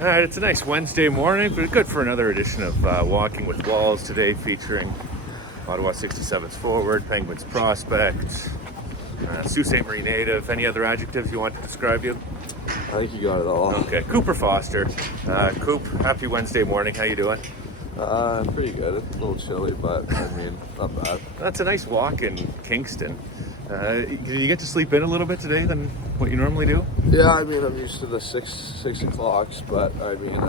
All right, it's a nice Wednesday morning, but good for another edition of Walking with Walls today, featuring Ottawa 67's forward, Penguins prospect, Sault Ste. Marie native. Any other adjectives you want to describe you? I think you got it all. Okay, Cooper Foster. Coop, happy Wednesday morning. How you doing? Pretty good. It's a little chilly, but I mean, not bad. That's a nice walk in Kingston. Did you get to sleep in a little bit today than what you normally do? Yeah, I mean, I'm used to the six o'clocks, but I mean,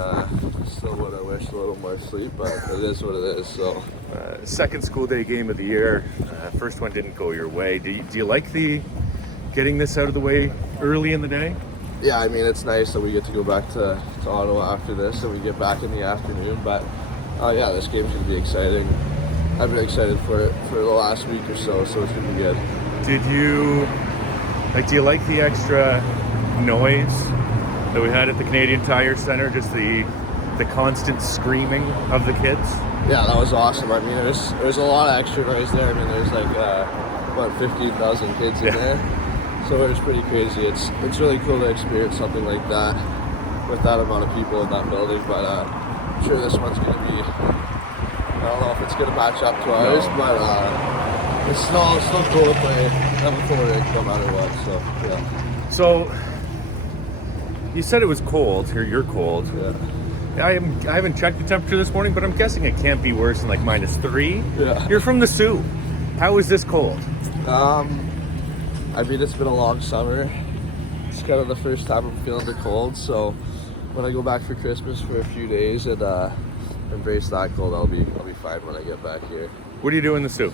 still would I wish a little more sleep, but it is what it is. So, second school day game of the year. First one didn't go your way. Do you like the getting this out of the way early in the day? yeah, I mean, it's nice that we get to go back to Ottawa after this, and we get back in the afternoon. But yeah, this game's gonna be exciting. I've been excited for it for the last week or so, so it's gonna be good. Do you like the extra noise that we had at the Canadian Tire Center? Just the constant screaming of the kids? Yeah, that was awesome. I mean, there's a lot of extra noise there. I mean, there's like about 15,000 kids in there, so it was pretty crazy. It's really cool to experience something like that with that amount of people in that building. But I'm sure this one's gonna be. I don't know if it's gonna match up to ours, but it's still cool to play forward no matter what. So yeah. So you said it was cold. You're cold. Yeah. I haven't checked the temperature this morning, but I'm guessing it can't be worse than like -3. Yeah. You're from the Sioux. How is this cold? I mean, it's been a long summer. It's kind of the first time I'm feeling the cold. So when I go back for Christmas for a few days and embrace that cold, I'll be fine when I get back here. What do you do in the Sioux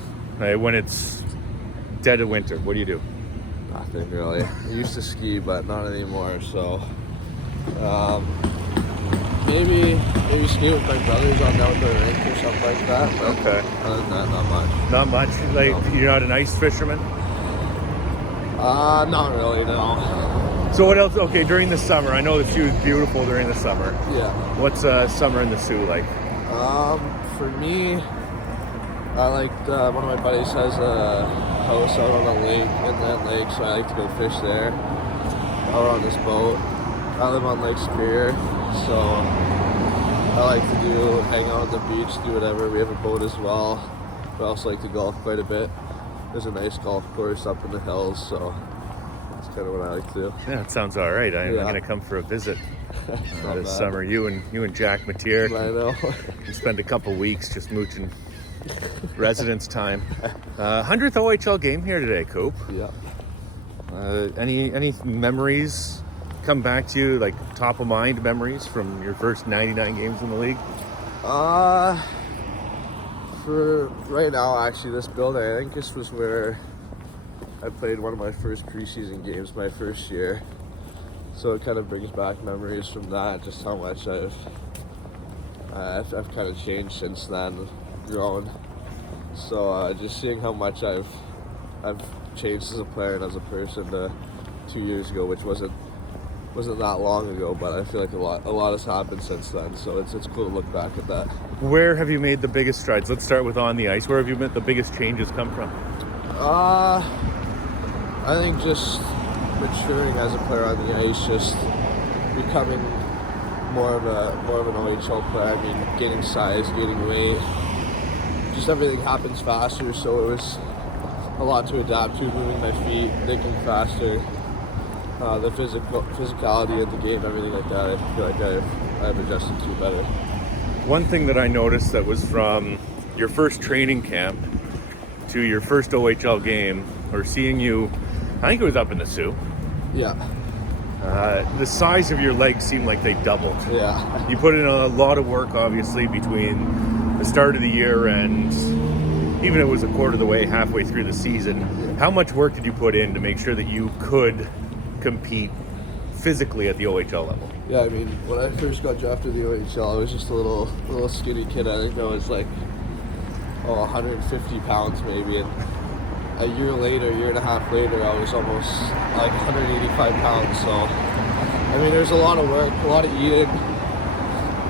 when it's dead of winter? What do you do? Nothing really. I used to ski, but not anymore. So maybe ski with my brothers on down the rink or something like that. But Okay. other than that, not much. Not much. Like No. You're not an ice fisherman. Not really. No. So what else? Okay, during the summer, I know the Sioux is beautiful during the summer. Yeah. What's summer in the Sioux like? For me, I like one of my buddies has a house out on a lake, inland lake, so I like to go fish there. Out on this boat. I live on Lake Superior, so I like to hang out on the beach, do whatever. We have a boat as well. We also like to golf quite a bit. There's a nice golf course up in the hills, so that's kind of what I like to do. Yeah, it sounds all right. I'm Yeah. going to come for a visit Not this bad. summer. You and Jack Mateer I know. can spend a couple weeks just mooching residence time. 100th OHL game here today, Coop. Yeah. Any memories come back to you, like top of mind memories from your first 99 games in the league? For right now, actually, this building, I think this was where I played one of my first preseason games my first year. So it kind of brings back memories from that, just how much I've kind of changed since then, grown. So just seeing how much I've changed as a player and as a person to 2 years ago, which wasn't that long ago, but I feel like a lot has happened since then. So it's cool to look back at that. Where have you made the biggest strides? Let's start with on the ice. Where have you made the biggest changes come from? I think just maturing as a player on the ice, just becoming more of an OHL player. I mean, gaining size, gaining weight, just everything happens faster. So it was a lot to adapt to, moving my feet, thinking faster, the physicality of the game, everything like that. I feel like I've adjusted to better. One thing that I noticed that was from your first training camp to your first OHL game, or seeing you, I think it was up in the Sioux. Yeah. The size of your legs seemed like they doubled. Yeah. You put in a lot of work, obviously, between the start of the year and even if it was a quarter of the way, halfway through the season. How much work did you put in to make sure that you could compete physically at the OHL level? Yeah, I mean, when I first got drafted to the OHL, I was just a little skinny kid. I think I was like 150 pounds maybe, and a year and a half later, I was almost like 185 pounds. So, I mean, there's a lot of work, a lot of eating,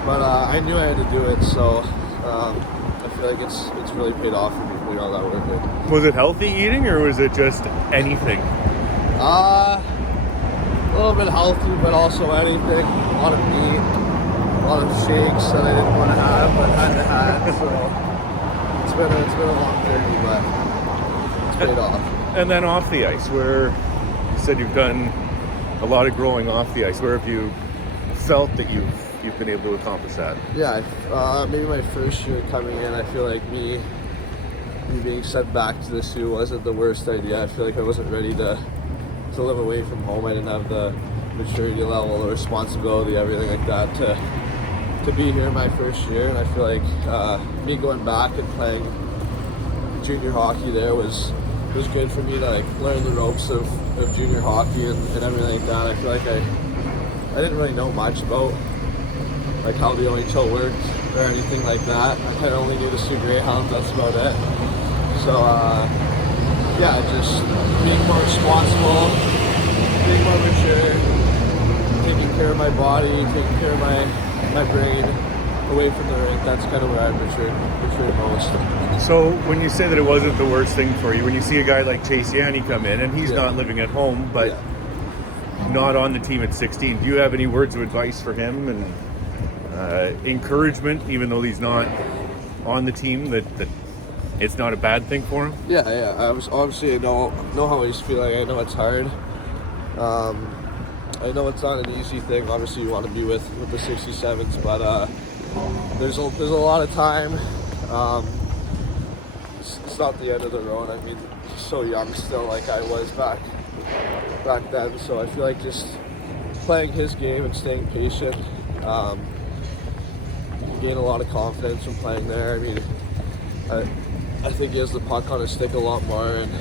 but I knew I had to do it. So, I feel like it's really paid off for me putting all that work in. Was it healthy eating, or was it just anything? A little bit healthy, but also anything. A lot of meat, lot of shakes that I didn't want to have, but had to have. So it's been a long journey, but it's paid off. And then off the ice, where you said you've done a lot of growing off the ice, where have you felt that you've been able to accomplish that? Yeah, maybe my first year coming in, I feel like me being sent back to the Sioux wasn't the worst idea. I feel like I wasn't ready to live away from home. I didn't have the maturity level, the responsibility, everything like that to be here my first year. And I feel like me going back and playing junior hockey there was good for me to like learn the ropes of junior hockey and everything like that. I feel like I didn't really know much about like how the OHL worked or anything like that. I kind of only knew the Sioux Greyhounds, that's about it. So yeah, just being more responsible, being more mature, taking care of my body, taking care of my brain away from the rink. That's kind of where I matured most. So when you say that it wasn't the worst thing for you, when you see a guy like Chase Yanni come in, and he's not living at home, but not on the team at 16, do you have any words of advice for him and encouragement, even though he's not on the team, that it's not a bad thing for him? Yeah. I was obviously I know how he's feeling. I know it's hard. I know it's not an easy thing. Obviously, you want to be with the 67s, but there's a lot of time. It's not the end of the road. I mean, he's so young still, like I was back then. So I feel like just playing his game and staying patient. You can gain a lot of confidence from playing there. I mean, I think he has the puck on his stick a lot more, and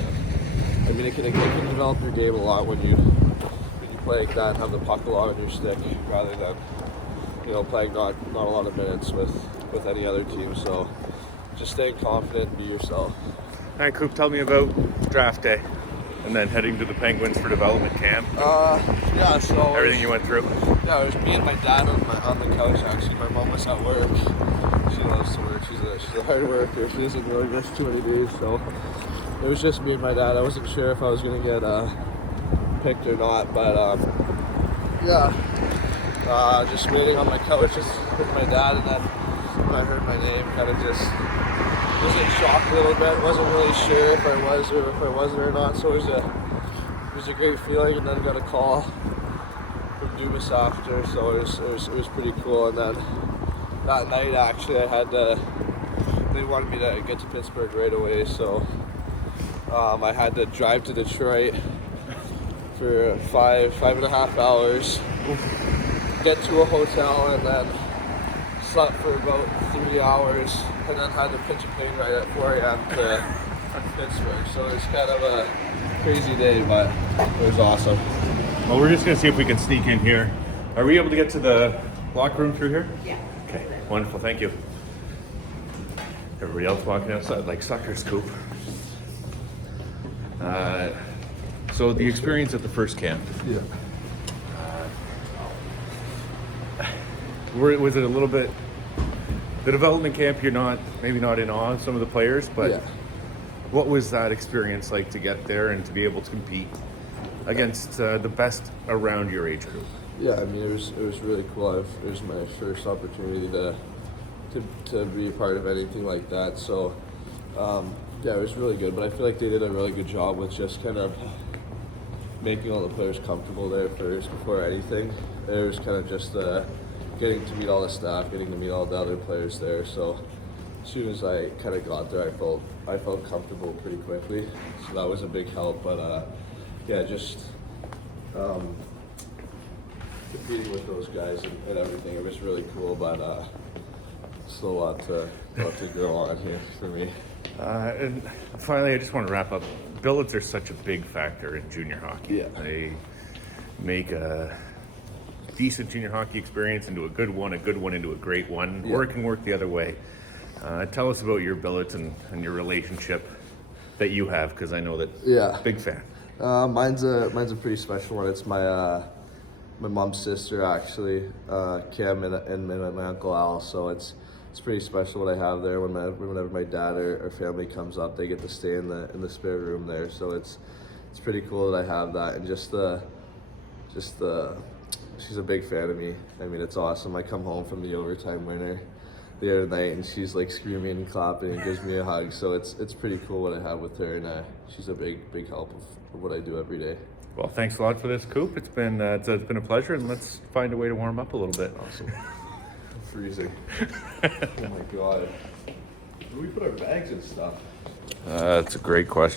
I mean, it can develop your game a lot when you play like that and have the puck a lot on your stick rather than playing not a lot of minutes with any other team. So just staying confident and be yourself. All right, Coop, tell me about draft day and then heading to the Penguins for development camp. Yeah, so everything you went through. Yeah, it was me and my dad on the couch. Actually, my mom was at work. She loves to work. She's a hard worker. She doesn't really miss too many days. So it was just me and my dad. I wasn't sure if I was gonna get picked or not, but just waiting on my couch just with my dad, and then when I heard my name, kind of just was in shock a little bit. Wasn't really sure if I was or if I wasn't or not. So it was a great feeling, and then got a call from Dumas after. So it was pretty cool. And then that night, actually, they wanted me to get to Pittsburgh right away. So I had to drive to Detroit for five and a half hours, get to a hotel, and then slept for about 3 hours, and then had to pitch a plane ride at 4 a.m. to Pittsburgh. So it's kind of a crazy day, but it was awesome. Well, we're just going to see if we can sneak in here. Are we able to get to the locker room through here? Yeah. Okay, wonderful, thank you. Everybody else walking outside like suckers, Coop. So the experience at the first camp. Yeah. Was it a little bit, the development camp, you're maybe not in awe of some of the players, but what was that experience like to get there and to be able to compete against the best around your age group? Yeah, I mean, it was really cool. It was my first opportunity to be a part of anything like that. So, yeah, it was really good. But I feel like they did a really good job with just kind of making all the players comfortable there first before anything. It was kind of just getting to meet all the staff, getting to meet all the other players there. So as soon as I kind of got there, I felt comfortable pretty quickly. So that was a big help. But yeah, just competing with those guys and everything, it was really cool. But still a lot to go on here for me. And finally, I just want to wrap up. Billets are such a big factor in junior hockey. Yeah. They make a decent junior hockey experience into a good one into a great one, or it can work the other way. Tell us about your billets and your relationship that you have, because I know that big fan. Mine's a pretty special one. It's my mom's sister, actually, Kim, and my uncle Al. So it's pretty special what I have there. Whenever my dad or family comes up, they get to stay in the spare room there. So it's pretty cool that I have that, and just the she's a big fan of me. I mean, it's awesome. I come home from the overtime winner the other night, and she's like screaming and clapping and gives me a hug. So it's pretty cool what I have with her, and she's a big help of what I do every day. Well, thanks a lot for this, Coop. It's been a pleasure, and let's find a way to warm up a little bit. Awesome. I'm freezing. Oh my god. Where do we put our bags and stuff? That's a great question.